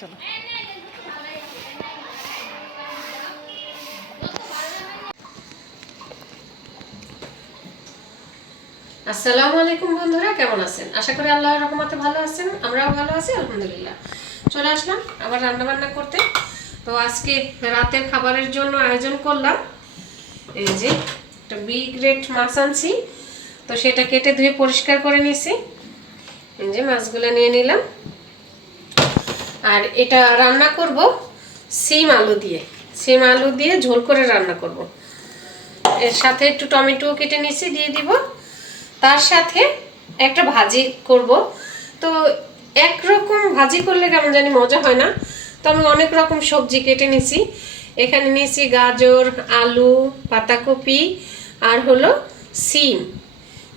চলো। আসসালামু আলাইকুম বন্ধুরা, কেমন আছেন? আশা করি আল্লাহর রহমতে ভালো আছেন, আমরাও ভালো আছি, আলহামদুলিল্লাহ। চলে আসলাম আবার রান্না বান্না করতে। তো আজকে রাতের খাবারের জন্য আয়োজন করলাম। এই যে একটা বিগ রেড মাছ আনছি, তো সেটা কেটে ধুয়ে পরিষ্কার করে নিয়েছি। এই যে মাছগুলো নিয়ে নিলাম। আর এটা রান্না করব সিম আলু দিয়ে। সিম আলু দিয়ে ঝোল করে রান্না করব। এর সাথে একটু টমেটো কেটে নিয়েছি, দিয়ে দিব। তার সাথে একটা ভাজি করব। তো একরকম ভাজি করলে কেমন জানি মজা হয় না। তো আমি অনেক রকম সবজি কেটে নিছি এখানে নিয়েছি গাজর, আলু, পাতাকপি আর হলো সিম।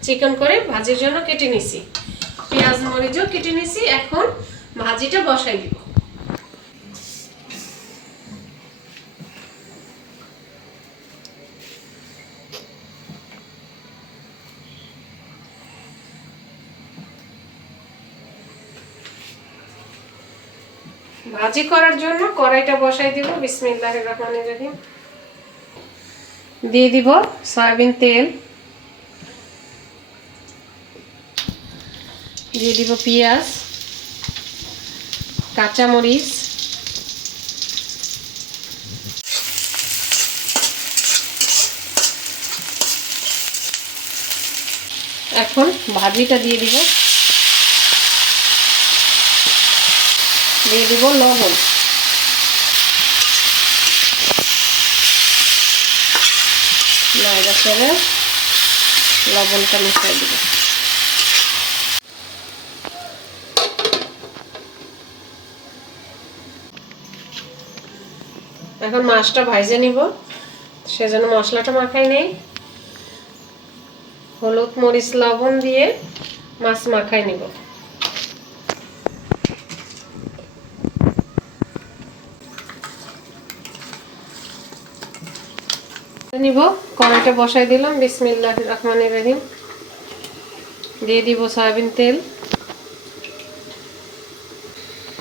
চিকন করে ভাজির জন্য কেটে নিছি পেঁয়াজ, মরিচও কেটে নিছি এখন ভাজিটা বসাই দিব। ভাজি করার জন্য কড়াইটা বসাই দিব বিসমিল্লাহ রহমান রহিম। দিয়ে দিব সয়াবিন তেল। দিয়ে দিব পেঁয়াজ। কাঁচামরিচ। এখন ভাজিটা দিয়ে দিব। দিয়ে দিব লবণ। লবণটা মিশিয়ে দিব। এখন মাছটা ভাইজে নিব। সেজন্য মশলাটা মাখাই নেই। হলুদ, মরিচ, লবণ দিয়ে মাছ মাখাই নিব। নিব। কড়াইটা বসাই দিলাম। বিসমিল্লাহ রহমান রহিম। দিয়ে দিব সয়াবিন তেল।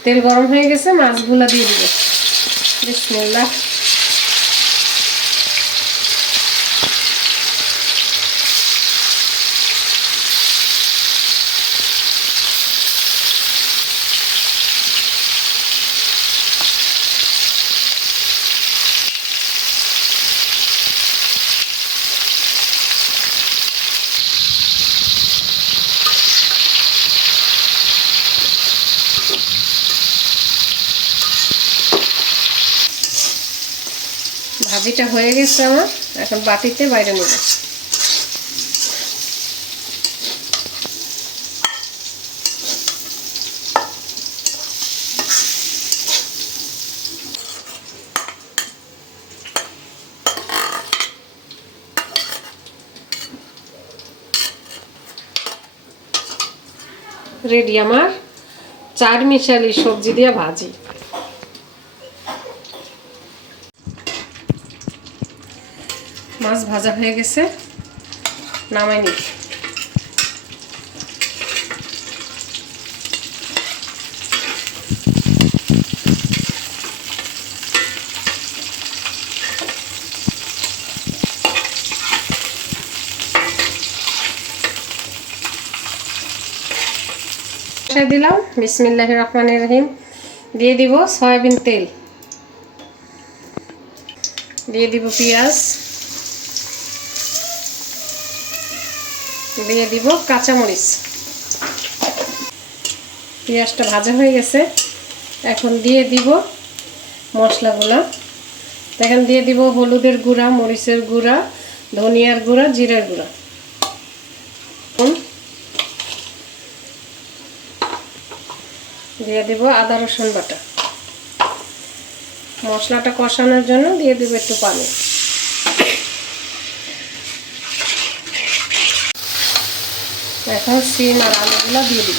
তেল গরম হয়ে গেছে, মাছগুলা দিয়ে দিব। বিসমিল্লাহ ভাজিটা হয়ে গেছে আমার, এখন বাটিতে বাইরে নেব। রেডি আমার? চার মিশালি সবজি দিয়ে ভাজি। মাছ ভাজা হয়ে গেছে। নামাই নি দিলাম বিসমিল্লাহ রহমান রহিম। দিয়ে দিব সয়াবিন তেল। দিয়ে দিব পেঁয়াজ। দিয়ে দিব কাঁচামরিচ। পেঁয়াজটা ভাজা হয়ে গেছে। এখন দিয়ে দিব মশলাগুলো। এখন দিয়ে দিব হলুদের গুঁড়া, মরিচের গুঁড়া, ধনিয়ার গুঁড়া, জিরার গুঁড়া। দিয়ে দিব আদা, রসুন বাটা। মশলাটা কষানোর জন্য দিয়ে দিব একটু পানি। এখন সিম আর আলুগুলো দিয়ে দিব।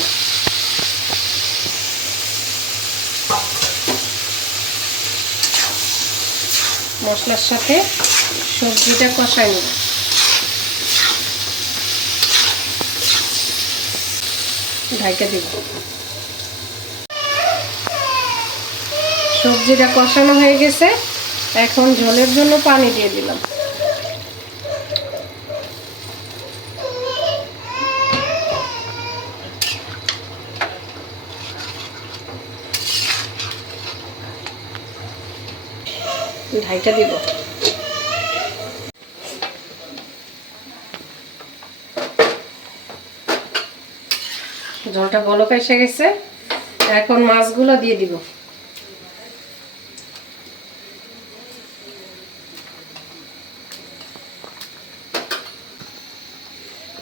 মশলার সাথে সবজিটা কষাই নেব। ঢাইকে দিব। সবজিটা কষানো হয়ে গেছে। এখন ঝোলের জন্য পানি দিয়ে দিলাম। ঢাইটা দিব। জলটা বলক এসে গেছে, এখন মাছগুলো দিয়ে দিব।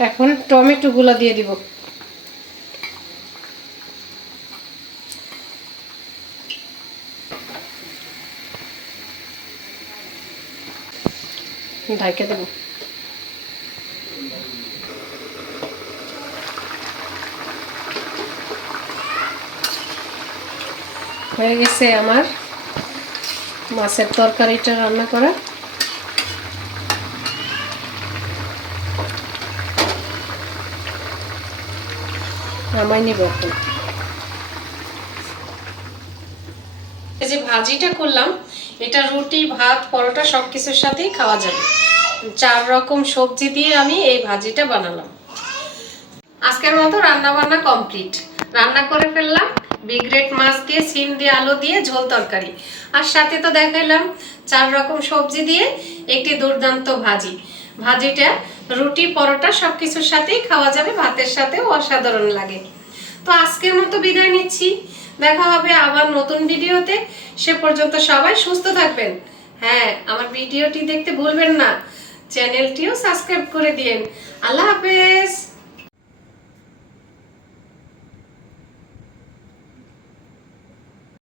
এখন টমেটো গুলো দিয়ে দিব। ঢাকে দেবো। হয়ে গেছে আমার মাছের তরকারিটা রান্না করা। যে ভাজিটা করলাম, এটা রুটি, ভাত, পরোটা সব কিছুর সাথেই খাওয়া যাবে। চার রকম সবজি দিয়ে আমি এই ভাজিটা বানালাম। আজকের মতো রান্না বান্না কমপ্লিট। রান্না করে ফেললাম বিগ্রেট মাছ দিয়ে, সিম দিয়ে, আলু দিয়ে, ঝোল তরকারি। আর সাথে তো দেখাইলাম, চার রকম সবজি দিয়ে একটি দুর্দান্ত ভাজি। ভাজিটা রুটি, পরোটা সব কিছুর সাথেই খাওয়া যাবে, ভাতের সাথেও অসাধারণ লাগে। তো আজকের মতো বিদায় নিচ্ছি। দেখা হবে আবার নতুন ভিডিওতে। সে পর্যন্ত সবাই সুস্থ থাকবেন। হ্যাঁ আমার ভিডিওটি দেখতে ভুলবেন না। চ্যানেলটিও সাবস্ক্রাইব করে দিন আল্লাহ হাফেজ।